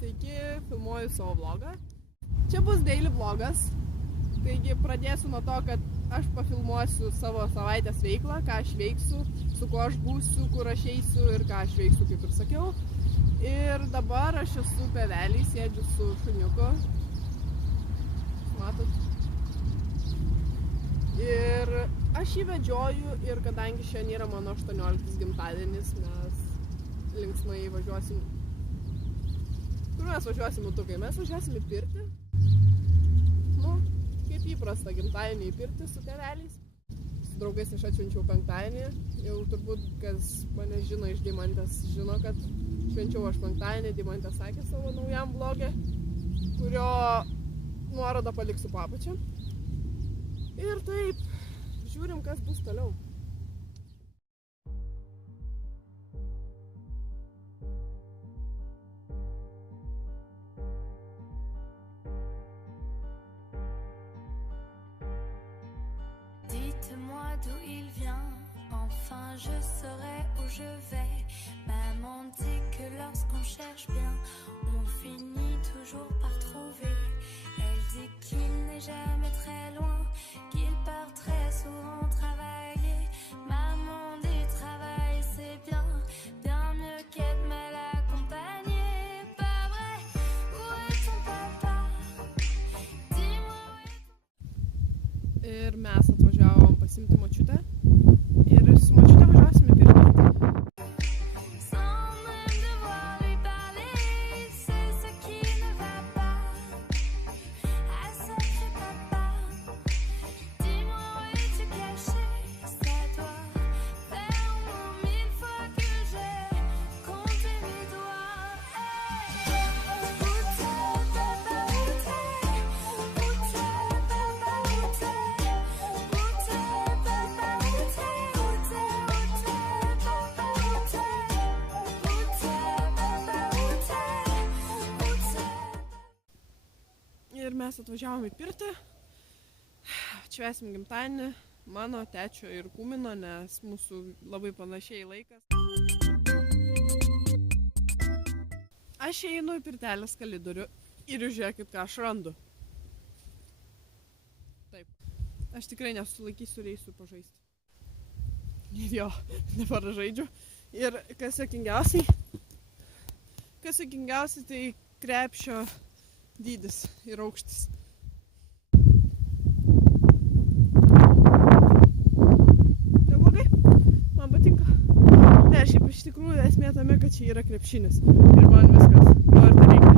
Sveiki, filmuoju savo vlogą. Čia bus daily vlogas. Taigi pradėsiu nuo to, kad aš pafilmuosiu savo savaitės veiklą, ką aš veiksiu, su kuo aš būsiu, kur aš eisiu ir ką aš veiksiu, kaip ir sakiau. Ir dabar aš esu Pevelį, sėdžiu su šuniuku. Matot? Ir aš jį vedžioju ir kadangi šiandien yra mano 18 gimtadienis, mes linksmai važiuosim. Kur mes važiuosim, mutukai? Mes važiuosim į pirtį. Nu, kaip įprasta, gimtadienį į pirtį su tėveliais. Su draugais aš atšvenčiau penktadienį. Jau turbūt, kas mane žino iš Deimantės, žino, kad švenčiau aš penktadienį. Deimantė sakė savo naujam vlogė, kurio nuorodą paliksiu po apačia. Ir taip, žiūrim, kas bus toliau. Dites-moi d'où il vient, enfin je saurai où je vais. Maman dit que lorsqu'on cherche bien, on finit toujours par trouver. Elle dit qu'il n'est jamais très loin, qu'il part très souvent travailler. Maman dit travail c'est bien, bien mieux qu'être mal accompagné. Pas vrai, où est ton papa? Dis-moi où est ton... Ir mes atvažiavom pasiimti močiutę. Ir su močiute važiuosim į pirtį. Sans même devoir lui parler, c'est ce qui ne va pas. Ah sacré papa, dis-moi où es-tu caché? Ça doit faire au moins 1000 fois que j'ai compté mes doigts. Hey, où t'es papa, où t'es? Où t'es papa, où t'es? Où t'es papa, où t'es? Où t'es, où t'es papa, où t'es? Où t'es papa, où t'es? Où t'es? Ir mes atvažiavom į pirtį. Švęsim gimtadienį mano tečio ir Kūmino, nes mūsų labai panašiai laikas. Aš einu į pirtelės kalidorių ir žiūrėkit, ką aš randu. Taip. Aš tikrai nesulaikysiu reisų pažaisti. Ir jo, dabar žaidžiu. Ir kas juokingiausiai, tai krepšio dydis ir aukštis. Neblogai, man patinka. Ne, šiaip iš tikrųjų esmė tame, kad čia yra krepšinis. Ir man viskas, to ir reikia.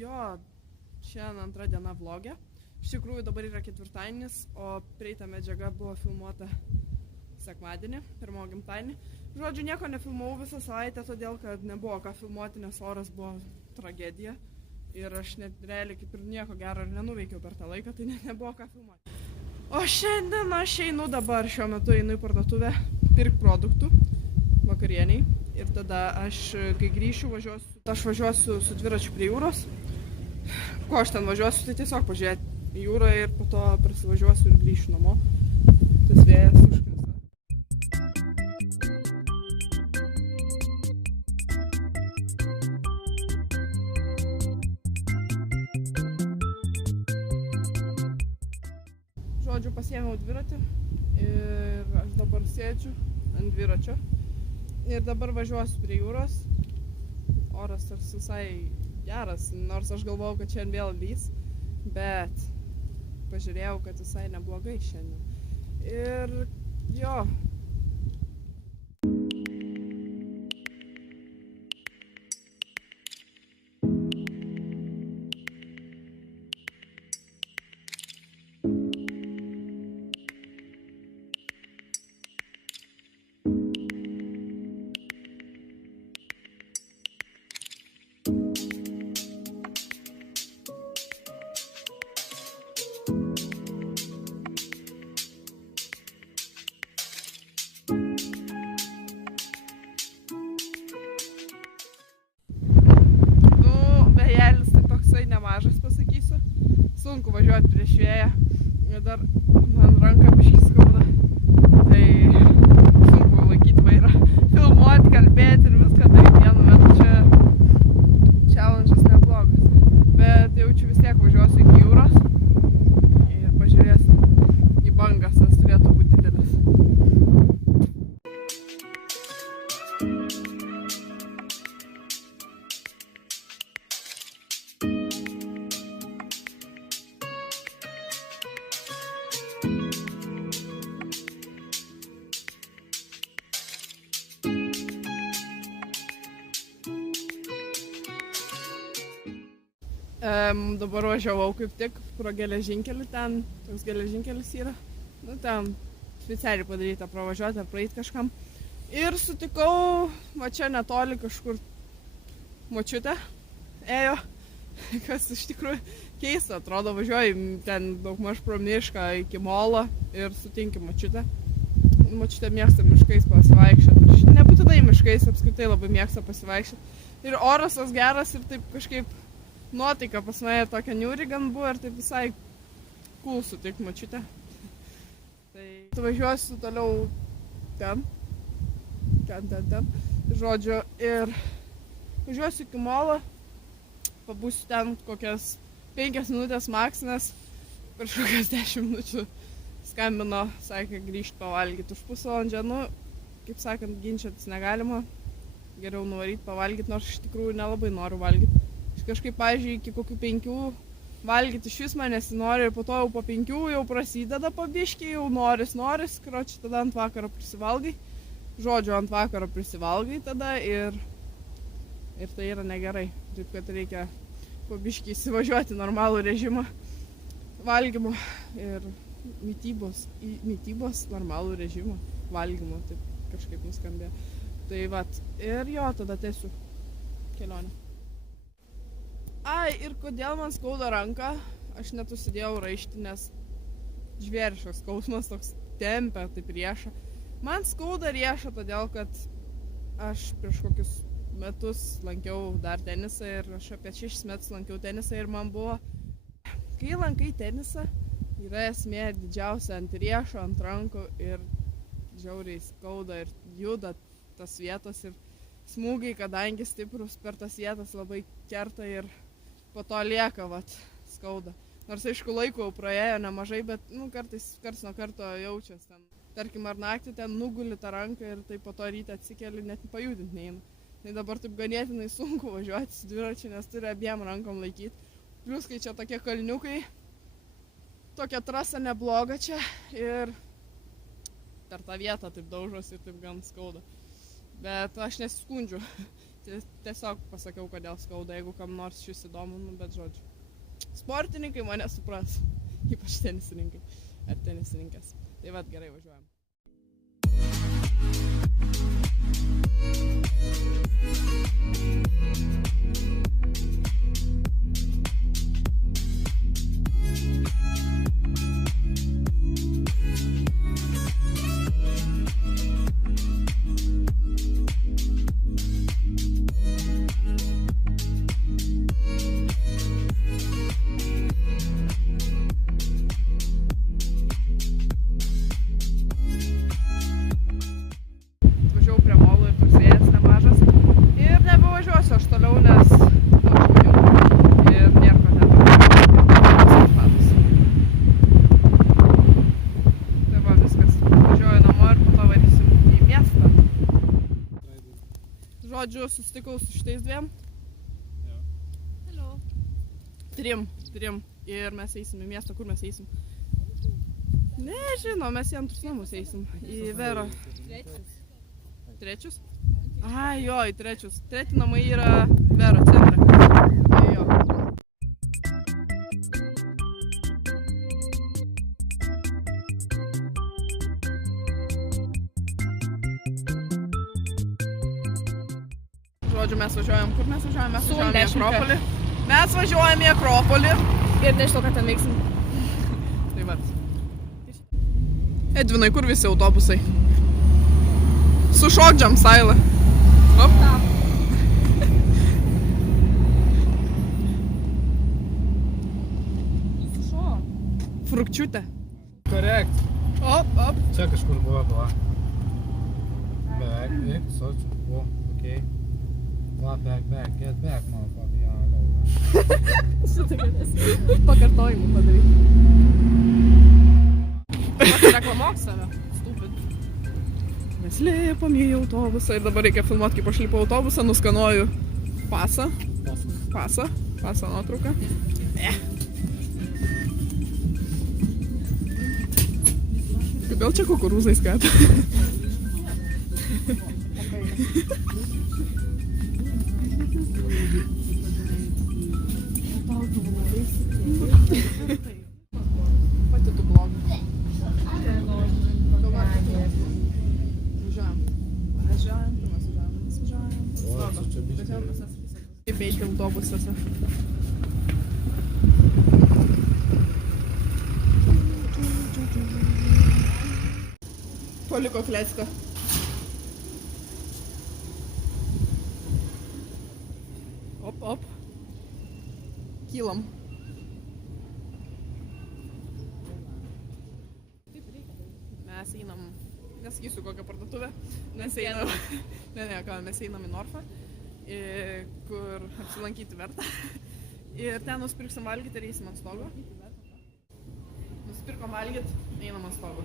Jo, šiandien antra diena vlogė. Iš tikrųjų dabar yra ketvirtadienis, o prieita medžiaga buvo filmuota sekmadienį, pirmo gimtadienį. Žodžiu, nieko nefilmavau visą savaitę, todėl kad nebuvo ką filmuoti, nes oras buvo tragedija. Ir aš net realiai kaip ir nieko gero ir nenuveikiau per tą laiką, tai nebuvo ką filmuoti. O šiandien aš einu dabar, šiuo metu einu į parduotuvę pirkti produktų vakarieniai. Ir tada aš, kai grįšiu, važiuosiu su dviračiu prie jūros. Ko aš ten važiuosiu, tai tiesiog pažiūrėti į jūrą ir po to prasivažiuosiu ir grįšiu namo. Tas vėjas užknisa. Žodžiu, pasiėmiau dviratį ir aš dabar sėdžiu ant dviračio. Ir dabar važiuosiu prie jūros. Oras tarsi visai geras, nors aš galvojau, kad šiandien vėl lys, bet pažiūrėjau, kad visai neblogai šiandien. Ir jo. sunku važiuoti prieš vėją. Ir dar man ranką biškį skauda. Tai sunku laikyti vairą, filmuoti, kalbėti ir viską daryti vienu metu. Čia challenge'as neblogas. Bet jaučiu vis tiek važiuosiu iki jūros ir pažiūrėsim į bangas, tas turėtų būti didelis. Dabar važiavau kaip tik pro geležinkelį, ten toks geležinkelis yra, nu ten specialiai padaryta pravažiuoti ar praeiti kažkam. Ir sutikau, va čia netoli kažkur močiutę ėjo, kas iš tikrųjų keista, atrodo važiuoji ten daugmaž pro mišką iki molo ir sutinki močiutę. Močiutė mėgsta miškais pasivaikščioti, nebūtinai miškais, apskritai labai mėgsta pasivaikščioti. Ir oras tas geras ir taip kažkaip nuotaika pas mane tokia niūri gan buvo ir taip visai cool sutikti močiutę. Tai važiuosiu toliau ten, žodžiu, ir važiuosiu iki molo, pabūsiu ten kokias 5 minutės maks, nes prieš kokias 10 minučių skambino, sakė grįžti pavalgyti už pusvalandžio, nu, kaip sakant, ginčytis negalima, geriau nuvaryti pavalgyti, nors iš tikrųjų nelabai noriu valgyti. Kažkaip, pavyzdžiui, iki kokių 5 valgyti iš vis man nesinori ir po to jau po 5 jau prasideda po biškį, jau noris, karoči, tada ant vakaro prisivalgai. Žodžiu, ant vakaro prisivalgai tada ir tai yra negerai. Taip, kad reikia po biškį įsivažiuoti normalų režimą valgymo ir mytybos normalų režimą valgymo, taip kažkaip nuskambėjo. Tai vat, ir jo, tada tęsiu kelionę. Ai, ir kodėl man skauda ranką, aš net užsidėjau raištį, nes žvėriškas skausmas toks tempia, taip riešą. Man skauda riešą, todėl kad aš prieš kokius metus lankiau dar tenisą ir aš apie 6 metus lankiau tenisą ir man buvo, kai lankai tenisą, yra esmė didžiausia ant riešo, ant rankų ir žiauriai skauda ir juda tas vietos ir smūgiai, kadangi stiprus per tas vietas labai kerta ir po to lieka, vat, skauda. Nors aišku laiko jau praėjo nemažai, bet kartais karts nuo karto jaučias ten. Tarkim, ar naktį ten nuguli tą ranką ir tai po to ryte atsikeli, net pajudinti neina. Tai dabar taip ganėtinai sunku važiuoti su dviračiu, nes turi abiem rankom laikyti. Plius, kai čia tokie kalniukai, tokia trasa nebloga čia ir per tą vietą taip daužosi ir taip gan skauda. Bet aš nesiskundžiu. Tiesiog pasakiau, kodėl skauda, jeigu kam nors šis įdomu, bet žodžiu. Sportininkai mane supras, ypač tenisininkai ar tenisininkės. Tai vat, gerai važiuojam. Žodžiu, susitikau su šitais dviem. Hello. Trim. Ir mes eisim į miestą, kur mes eisim? Nežinau, mes į antrus namus eisim. Į Vero. Trečius? Ai, jo, į trečius. Treti namai yra Vero centre. Jo. Žodžiu, mes važiuojam. Kur mes važiuojam? Mes važiuojam į Akropolį. Mes važiuojam į Akropolį. Ir nežinau, ką ten veiksim. Tai vat. Edvinai, kur visi autobusai? Sušok džamsailą. Op. Brukčiutė. Korekt. Op. Čia kažkur buvo, Beveik, sočiu. O, okei. Back, get back, motherfucker. Ja, Pakartojimų padaryti. Reklamuok save. Stupid. Mes lėpam į autobusą ir dabar reikia filmuoti, kaip aš lipu autobusą, nuskanuoju pasą nuotrauką. Kodėl čia kukurūzai skata? Pati tu blogai. Važiuojam. Kaip eiti autobusuose. Paliko Klecką. Op. Kylam. Mes einam, nesakysiu kokią parduotuvę, mes einam, mes einam į Norfą, kur apsilankyti verta. Ir ten nusipirksim valgyti ir eisim ant stogo. Nusipirkom valgyti, einam ant stogo.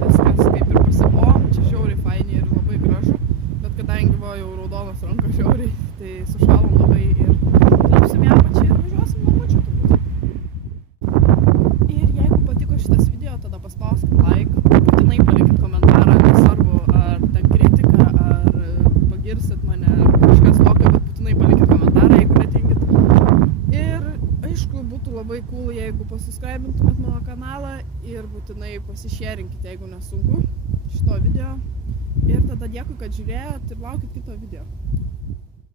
Viskas kaip ir pasibuvom, čia žiauriai faini ir labai gražu, bet kadangi buvo jau raudonos rankos žiauriai, tai sušalom labai ir lipsim ją pačią ir važiuosim namučių turbūt. Ir jeigu patiko šitas video, tada paspauskit like, būtinai palikit komentarą, nesvarbu ar ten kritika, ar pagirsit mane, ar kažkas tokio, bet būtinai palikit komentarą, jeigu netingit. Ir aišku, būtų labai cool, jeigu pasubscribintumėt mano kanalą ir būtinai pasišėrinkit, jeigu nesunku, šito video. Ir tada dėkui, kad žiūrėjot ir laukit kito video.